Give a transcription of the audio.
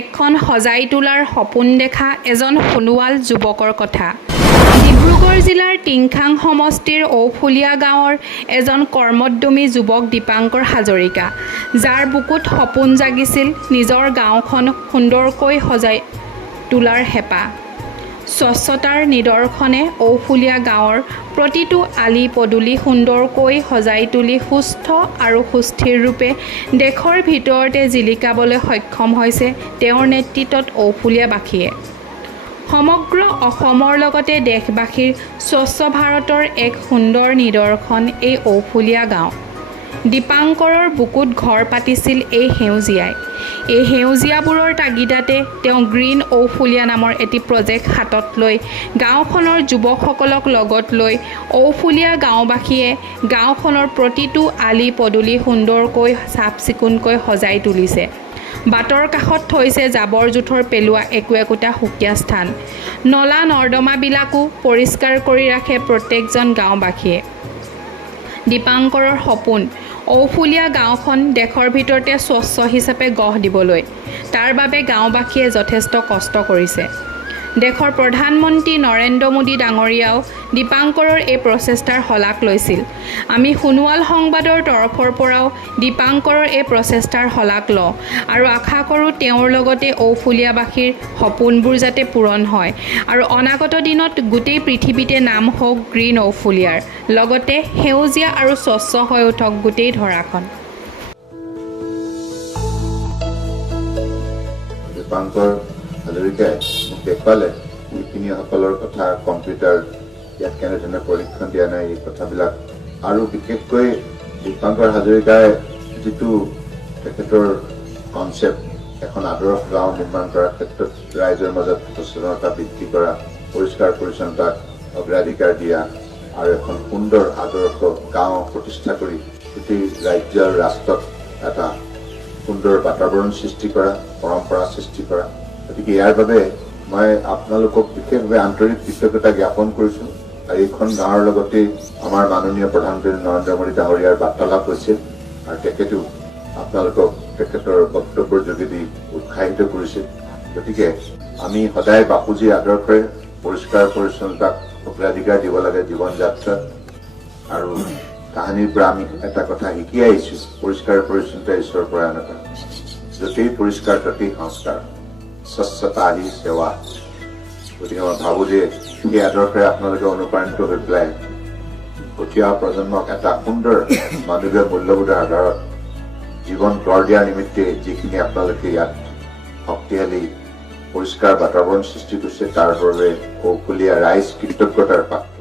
দেশখন সজাই তোলাৰ সপোন দেখা এজন সোণোৱাল যুৱকৰ কথা। ডিব্ৰুগড় জিলাৰ টিংখাং সমষ্টিৰ ঔফুলীয়া গাঁৱৰ এজন কৰ্মোদ্যমী যুৱক দীপাংকৰ হাজৰিকা, যাৰ বুকুত সপোন জাগিছিল নিজৰ গাঁওখন সুন্দৰকৈ সজাই তোলাৰ হেঁপাহ। স্বচ্ছতাৰ নিদৰ্শনে ঔফুলীয়া গাঁৱৰ প্ৰতিটো আলি পদূলি সুন্দৰকৈ সজাই তুলি সুস্থ আৰু সুস্থিৰ ৰূপে দেশৰ ভিতৰতে জিলিকাবলৈ সক্ষম হৈছে তেওঁৰ নেতৃত্বত ঔফুলীয়াবাসীয়ে। সমগ্ৰ অসমৰ লগতে দেশবাসীৰ স্বচ্ছ ভাৰতৰ এক সুন্দৰ নিদৰ্শন এই ঔফুলীয়া গাঁও। দীপাংকৰৰ বুকুত ঘৰ পাতিছিল এই সেউজীয়াই। এই সেউজীয়াবোৰৰ তাগিদাতে তেওঁ গ্ৰীণ ঔফুলীয়া নামৰ এটি প্ৰজেক্ট হাতত লৈ গাঁওখনৰ যুৱকসকলক লগত লৈ ঔফুলীয়া গাঁওবাসীয়ে গাঁওখনৰ প্ৰতিটো আলি পদূলি সুন্দৰকৈ চাফ চিকুণকৈ সজাই তুলিছে। বাটৰ কাষত থৈছে জাবৰ জোঁথৰ পেলোৱা একোটা সুকীয়া স্থান। নলা নৰ্দমাবিলাকো পৰিষ্কাৰ কৰি ৰাখে প্ৰত্যেকজন গাঁওবাসীয়ে। দীপাংকৰৰ সপোন ঔফুলীয়া গাঁওখন দেশৰ ভিতৰতে স্বচ্ছ হিচাপে গঢ় দিবলৈ। তাৰ বাবে গাঁওবাসীয়ে যথেষ্ট কষ্ট কৰিছে। দেশৰ প্ৰধানমন্ত্ৰী নৰেন্দ্ৰ মোদী ডাঙৰীয়াও দীপাংকৰৰ এই প্ৰচেষ্টাৰ শলাগ লৈছিল। আমি সোণোৱাল সংবাদৰ তৰফৰ পৰাও দীপাংকৰৰ এই প্ৰচেষ্টাৰ শলাগ লওঁ আৰু আশা কৰোঁ তেওঁৰ লগতে ঔফুলীয়াবাসীৰ সপোনবোৰ যাতে পূৰণ হয় আৰু অনাগত দিনত গোটেই পৃথিৱীতে নাম হওক গ্ৰীণ ঔফুলীয়াৰ, লগতে সেউজীয়া আৰু স্বচ্ছ হৈ উঠক গোটেই ধৰাখন। দীপাংকৰ হাজৰিকাই মোক দেখুৱালে শিপিনীসকলৰ কথা, কম্পিউটাৰ ইয়াত কেনেধৰণে প্ৰশিক্ষণ দিয়া নাই এই কথাবিলাক, আৰু বিশেষকৈ দীপাংকৰ হাজৰিকাই যিটো তেখেতৰ কনচেপ্ট, এখন আদৰ্শ গাঁও নিৰ্মাণ কৰাৰ ক্ষেত্ৰত ৰাইজৰ মাজত সচেতনতা বৃদ্ধি কৰা, পৰিষ্কাৰ পৰিচ্ছন্নতাক অগ্ৰাধিকাৰ দিয়া আৰু এখন সুন্দৰ আদৰ্শ গাঁও প্ৰতিষ্ঠা কৰি গোটেই ৰাজ্য আৰু ৰাষ্ট্ৰত এটা সুন্দৰ বাতাবৰণ সৃষ্টি কৰা, পৰম্পৰা সৃষ্টি কৰা। গতিকে ইয়াৰ বাবে মই আপোনালোকক বিশেষভাৱে আন্তৰিক কৃতজ্ঞতা জ্ঞাপন কৰিছোঁ। আৰু এইখন গাঁৱৰ লগতে আমাৰ মাননীয় প্ৰধানমন্ত্ৰী নৰেন্দ্ৰ মোদী ডাঙৰীয়াৰ বাৰ্তালাপ হৈছিল আৰু তেখেতেও আপোনালোকক তেখেতৰ বক্তব্যৰ যোগেদি উৎসাহিত কৰিছিল। গতিকে আমি সদায় বাপুজীৰ আদৰ্শৰে পৰিষ্কাৰ পৰিচ্ছন্নতাক অগ্ৰাধিকাৰ দিব লাগে জীৱন যাত্ৰাত। আৰু কাহিনীৰ পৰা আমি এটা কথা শিকি আহিছোঁ, পৰিষ্কাৰ পৰিচ্ছন্নতা ঈশ্বৰৰ পৰা এনেকুৱা, য'তেই পৰিষ্কাৰ ততেই সংস্কাৰ, স্বচ্ছতা আহি সেৱা। গতিকে মই ভাবোঁ যে এই আদৰ্শৰে আপোনালোকে অনুপ্ৰাণিত হৈ পেলাই উঠি অহা প্ৰজন্মক এটা সুন্দৰ মানৱীয় মূল্যবোধৰ আধাৰত জীৱন গঢ় দিয়াৰ নিমিত্তে যিখিনি আপোনালোকে ইয়াত শক্তিশালী পৰিষ্কাৰ বাতাবৰণ সৃষ্টি কৰিছে তাৰ বাবে ঔফুলীয়া ৰাইজ কৃতজ্ঞতাৰ পাত্ৰ।